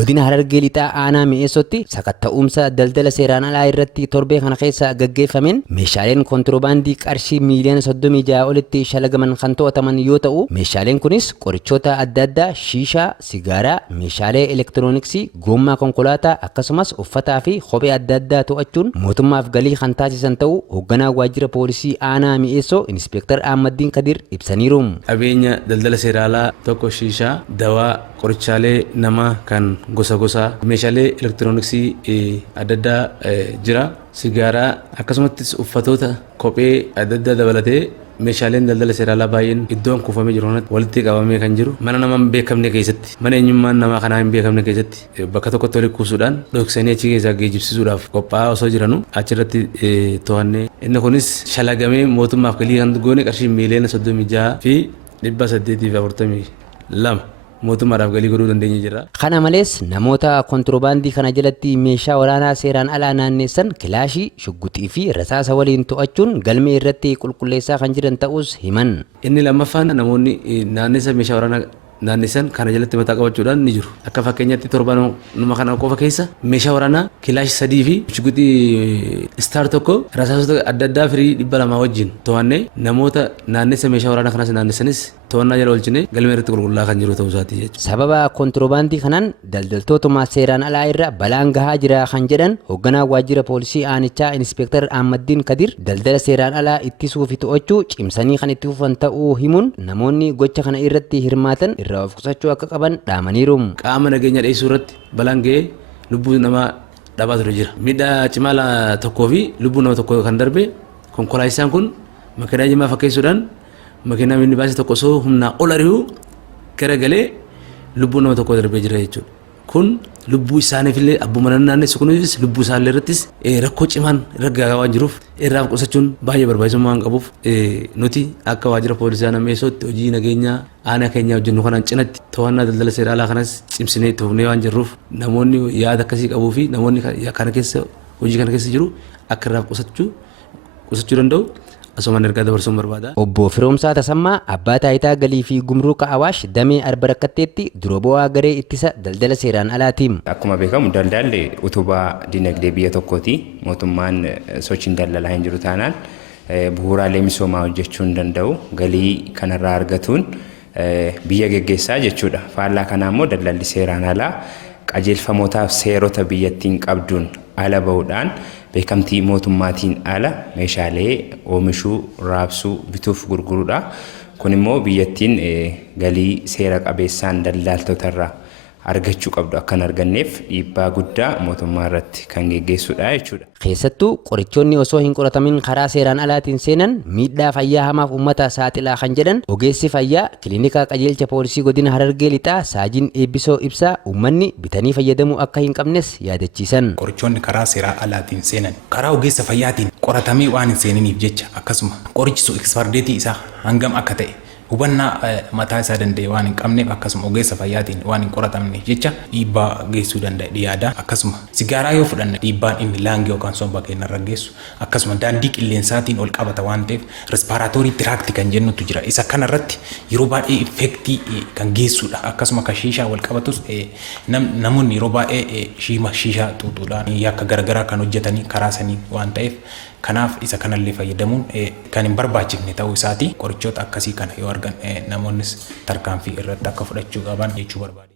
godina Harargee lixaa aanaa mi'eessotti sakatta'umsa daldala seeraan alaa irratti torbee kana keessa gaggeeffameen meeshaaleen kontirobaandii qarshii miiliyoona 36 olitti shalagaman kan to'ataman yoo ta'u meeshaaleen kunis qorichoota adda addaa shiishaa sigaaraa meeshaalee elektirooniksii goommaa konkolaataa akkasumas uffataa fi kophee adda addaa to'achuun mootummaaf galii kan taasisan ta'uu hoogganaa waajjira poolisii aanaa mi'eessoo inspektar Ahmaddiin Kadir ibsaniiru. Abeenya daldala seeraan alaa tokko shiishaa dawaa qorichaalee nama kan gosa gosaa meeshaalee elektirooniksii adda addaa jira sigaaraa akkasumas uffatoota kophee adda addaa dabalatee meeshaaleen daldala seeraan alaa baay'een iddoon kuufamee jiru walitti qabamee kan jiru mana nama hin beekamne keessatti mana eenyummaan namaa kanaa hin beekamne keessatti bakka tokkotti walitti kuusuudhaan dhoksanii achi keessaa geejjibsiisuudhaaf qophaa'aa osoo jiranuu achirratti to'annee inni kunis shalagamee mootummaaf galii kan goone qarshii miiliyoona 36 fi 842 mootummaadhaaf galii godhuu dandeenye jira. Kana malees namoota kontirobaandii kana jalatti meeshaa waraanaa seeraan alaa naannessan kilaashii, shugguxii fi rasaasa waliin to'achuun galmee irratti qulqulleessaa kan jiran ta'us himan. Inni lammaffaan namoonni naannessa meeshaa waraanaa naannessan kana jalatti mataa qabachuudhaan ni jiru. Akka fakkeenyaatti torban numa kana qofa keessa meeshaa waraanaa kilaashii 3 fi shugguxii star tokko rasaasota adda addaa firii 200 wajjin to'annee namoota naannessa meeshaa waraanaa kanas naannessanis to'annaa jala oolchine galmee irratti qulqullaa kan jiru ta'uu isaati jechuudha. Sababa kontirobaandii kanaan daldaltootuma seeraan alaa irra balaan gahaa jira kan jedhan hoogganaa waajjira poolisii aanichaa inspektar Ahmaddiin Kadir daldala seeraan alaa ittisuu fi to'achuu cimsanii kan itti fufan ta'uu himuun namoonni gocha kana irratti hirmaatan irraa of qusachuu akka qaban dhaamaniiru. Qaama nageenya dheessuu irratti balaan ga'ee lubbuu namaa dhabaa ture jira. Miidhaa cimaa tokkoo fi lubbuu nama tokko kan darbe konkolaachisaan kun makiinaa jimaa fakkeessuudhaan makiinaa inni baase tokko osoo humnaa ol ari'uu garagalee lubbuu nama tokko darbee jira jechuudha. Kun lubbuu isaaniifillee abbuma naannessu kunis lubbuu isaallee irrattis rakkoo cimaan irra gahaa waan jiruuf irraa qusachuun baay'ee barbaachisummaa waan qabuuf nuti akka waajjira poolisii aanaa mi'eessootti hojii nageenyaa aanaa keenyaa hojjennu kanaan cinatti to'annaa daldala seeraan alaa kanas cimsinee itti fufnee waan jirruuf namoonni yaada akkasii qabuu fi namoonni kana keessa hojii kana keessa jiru akka irraa qusachuu danda'u. Asumaan ergaa dabarsuun barbaada. Obbo Firoomsaa Tasammaa abbaa taayitaa galii fi gumruuka Awaash damee Arba Rakkatteetti dura bu'aa garee ittisa daldala seeraan alaati. Akkuma beekamu daldalli utubaa dinagdee biyya tokkooti. Mootummaan sochiin daldalaa hin jiru taanaan bu'uuraalee misoomaa hojjechuu hin danda'u. Galii kanarraa argatuun biyya geggeessaa jechuudha. Faallaa kanaa immoo daldalli seeraan alaa qajeelfamootaaf seerota biyyattiin qabduun ala bahuudhaan beekamtii mootummaatiin ala meeshaalee oomishuu, raabsuu, bituuf gurguruudha. Kun immoo biyyattiin galii seera qabeessaan daldaltootarraa argachuu qabdu akkan arganneef dhiibbaa guddaa mootummaa irratti kan geggeessuudha jechuudha. Keessattuu qorichoonni osoo hin qoratamin karaa seeraan alaatiin seenan miidhaa fayyaa hamaaf uummata saaxilaa kan jedhan ogeessi fayyaa kilinika qajeelcha poolisii godina Harargee lixaa Saajiin Eebbisoo ibsaa uummanni bitanii fayyadamuu akka hin qabnes yaadachiisan. Qorichoonni karaa seeraa alaatiin seenan karaa ogeessa fayyaatiin qoratamee waan hin seeniniif jecha akkasuma qorichi ekspardeetii isaa hangam akka ta'e hubannaa mataa isaa danda'e waan hin qabneef akkasuma ogeessa fayyaatiin waan hin qoratamneef jecha dhiibbaa geessuu danda'a dhiyaada. Akkasuma sigaaraa yoo fudhanne dhiibbaan inni laangee yookaan somba keenyarra geessu akkasuma daandii qilleensaatiin ol qabata waan ta'eef respiraatoorii tiraaktii kan jennutu jira. Isa kanarratti yeroo baay'ee effektii kan geessudha. Akkasuma kan shiishaa wal qabatus namoonni yeroo baay'ee shiishaa xuuxuudhaan yakka garaagaraa kan hojjetanii karaa sanii waan ta'eef kanaaf isa kanallee fayyadamuun kan hin barbaachifne ta'uu isaati. Qorichoota akkasii kana yoo argan namoonnis tarkaanfii irratti akka fudhachuu qaban jechuu barbaada.